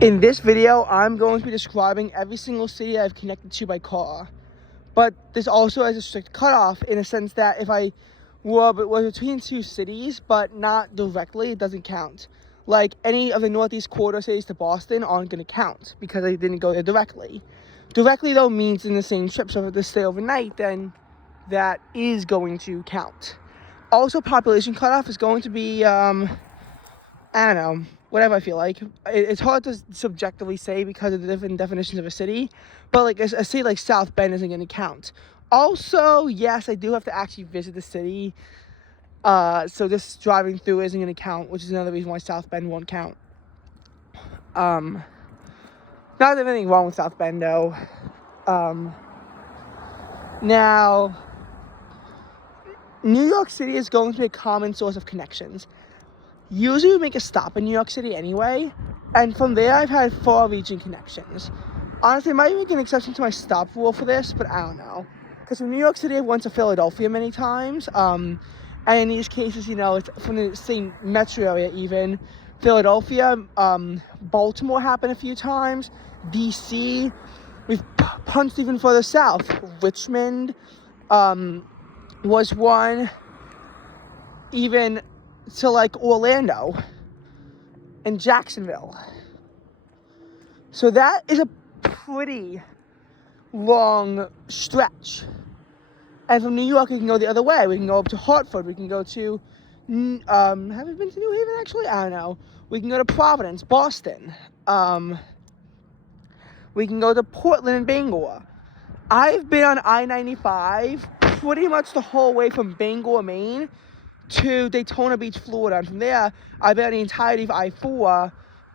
In this video, I'm going to be describing every single city I've connected to by car. But this also has a strict cutoff in a sense that if I were between two cities, but not directly, it doesn't count. Like any of the Northeast Corridor cities to Boston aren't going to count because I didn't go there directly. Directly, though, means in the same trip. So if I stay overnight, then that is going to count. Also, population cutoff is going to be, I don't know, whatever I feel like. It's hard to subjectively say because of the different definitions of a city, but like a city like South Bend isn't going to count. Also, yes, I do have to actually visit the city, so just driving through isn't going to count, which is another reason why South Bend won't count. Not that there's anything wrong with South Bend, though. Now, New York City is going to be a common source of connections. Usually we make a stop in New York City anyway, and from there I've had far-reaching connections. Honestly, I might make an exception to my stop rule for this, but I don't know. Because from New York City, I've went to Philadelphia many times, and in these cases, you know, it's from the same metro area even. Philadelphia, Baltimore happened a few times, DC, we've punched even further south. Richmond was one, even to like Orlando and Jacksonville. So that is a pretty long stretch. And from New York, we can go the other way. We can go up to Hartford. We can go to, have we been to New Haven actually? I don't know. We can go to Providence, Boston. We can go to Portland and Bangor. I've been on I-95 pretty much the whole way from Bangor, Maine to Daytona Beach, Florida. And from there, I've been on the entirety of I-4,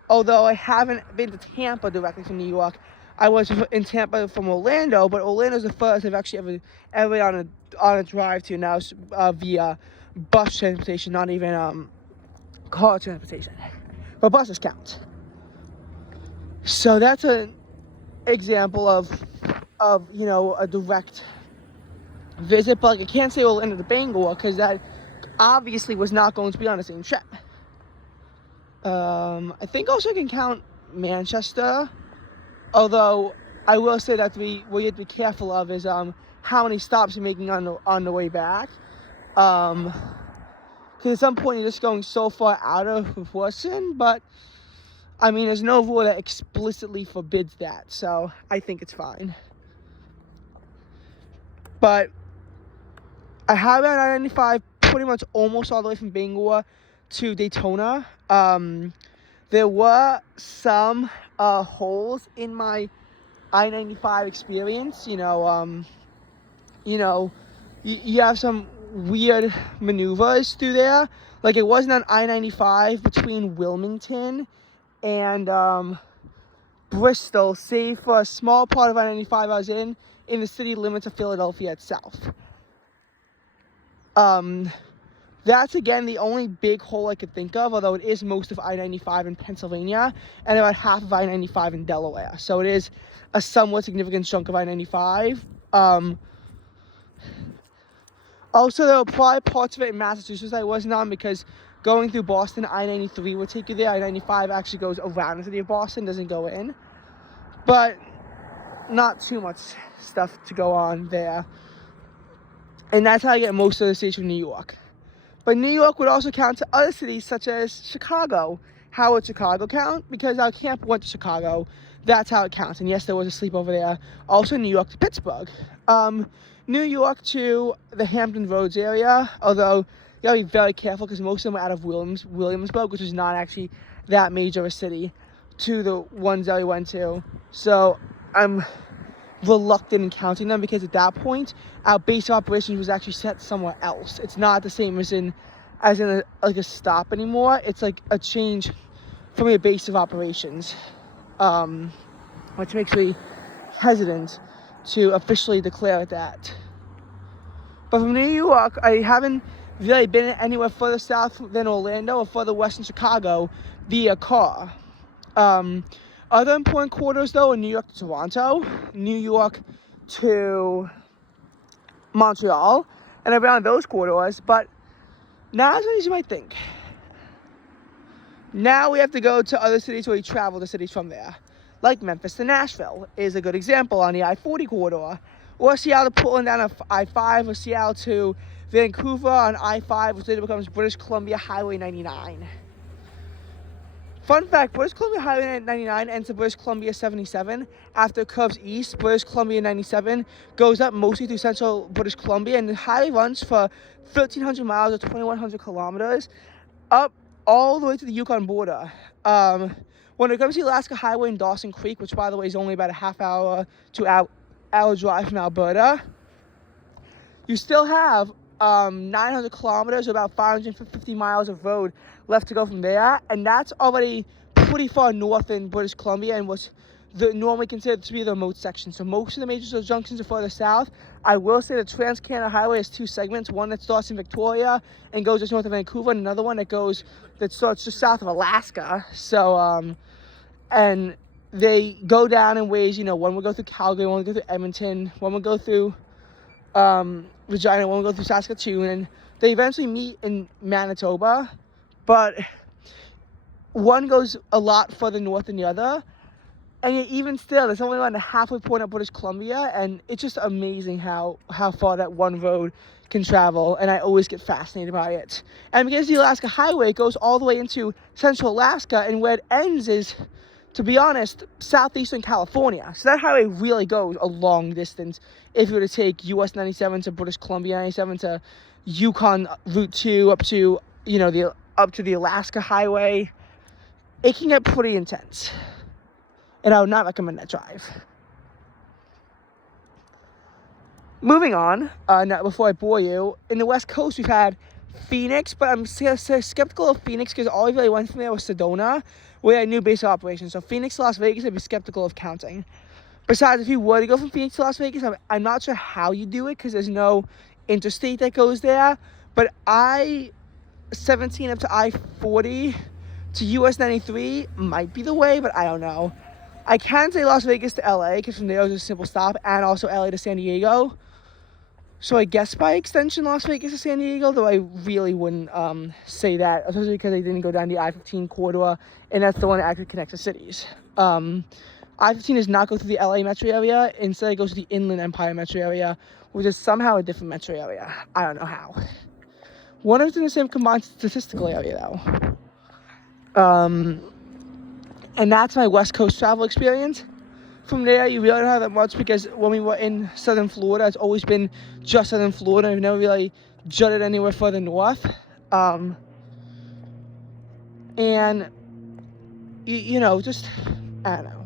although I haven't been to Tampa directly from New York. I was in Tampa from Orlando, but Orlando's the first I've actually ever on a drive to now via bus transportation, not even car transportation. But buses count. So that's an example of you know, a direct visit, but like I can't say Orlando to Bangor because that obviously was not going to be on the same trip. I think also I can count Manchester, although I will say that what you have to be careful of is how many stops you're making on the way back, because at some point you're just going so far out of proportion. But I mean, there's no rule that explicitly forbids that, so I think it's fine. But I have on I-95 pretty much almost all the way from Bangor to Daytona. There were some holes in my I-95 experience. You know, you have some weird maneuvers through there. Like it wasn't on I-95 between Wilmington and Bristol, save for a small part of I-95 I was in the city limits of Philadelphia itself. That's again the only big hole I could think of, although it is most of I-95 in Pennsylvania and about half of I-95 in Delaware. So it is a somewhat significant chunk of I-95. Also, there were probably parts of it in Massachusetts I wasn't on because going through Boston, I-93 would take you there. I-95 actually goes around the city of Boston, doesn't go in. But not too much stuff to go on there. And that's how I get most of the cities from New York. But New York would also count to other cities such as Chicago. How would Chicago count? Because our camp went to Chicago. That's how it counts. And yes, there was a sleepover there. Also New York to Pittsburgh. New York to the Hampton Roads area. Although you gotta be very careful because most of them are out of Williamsburg, which is not actually that major of a city, to the ones that we went to. So I'm reluctant in counting them because at that point our base of operations was actually set somewhere else. It's not the same as in like a stop anymore. It's like a change from a base of operations, which makes me hesitant to officially declare it that. But from New York, I haven't really been anywhere further south than Orlando or further west than Chicago via car. Other important corridors, though, are New York to Toronto, New York to Montreal, and around those corridors, but not as many as you might think. Now we have to go to other cities where we travel to cities from there. Like Memphis to Nashville is a good example on the I-40 corridor. Or Seattle to Portland down I-5, or Seattle to Vancouver on I-5, which later becomes British Columbia Highway 99. Fun fact, British Columbia Highway 99 ends at British Columbia 77. After it curves east, British Columbia 97 goes up mostly through central British Columbia, and the highway runs for 1,300 miles or 2,100 kilometers up all the way to the Yukon border. When it comes to the Alaska Highway in Dawson Creek, which by the way is only about a half hour to hour drive from Alberta, you still have 900 kilometers or about 550 miles of road left to go from there, and that's already pretty far north in British Columbia and what's normally considered to be the remote section. So most of the major junctions are further south. I will say the Trans-Canada Highway has two segments, one that starts in Victoria and goes just north of Vancouver, and another one that starts just south of Alaska. So and they go down in ways, one will go through Calgary, one will go through Edmonton, one will go through Regina, one will go through Saskatoon, and they eventually meet in Manitoba, but one goes a lot further north than the other, and yet even still, it's only around the halfway point of British Columbia, and it's just amazing how far that one road can travel, and I always get fascinated by it. And because the Alaska Highway goes all the way into central Alaska, and where it ends is, to be honest, southeastern California. So that highway really goes a long distance. If you were to take US 97 to British Columbia 97 to Yukon Route 2 up to, up to the Alaska Highway, it can get pretty intense. And I would not recommend that drive. Moving on, now before I bore you, in the West Coast we've had Phoenix, but I'm skeptical of Phoenix because all I really went from there was Sedona, where I knew base of operations. So Phoenix to Las Vegas, I'd be skeptical of counting. Besides, if you were to go from Phoenix to Las Vegas, I'm not sure how you do it because there's no interstate that goes there. But I-17 up to I-40 to US 93 might be the way, but I don't know. I can say Las Vegas to LA because from there it was a simple stop, and also LA to San Diego. So I guess by extension Las Vegas to San Diego, though I really wouldn't say that, especially because they didn't go down the I-15 corridor, and that's the one that actually connects the cities. I-15 does not go through the LA metro area. Instead, it goes to the Inland Empire metro area, which is somehow a different metro area. I don't know how. One of it's in the same combined statistical area, though. And that's my West Coast travel experience. From there, you really don't have that much because when we were in southern Florida, it's always been just southern Florida. We've never really jutted anywhere further north. And, just, I don't know.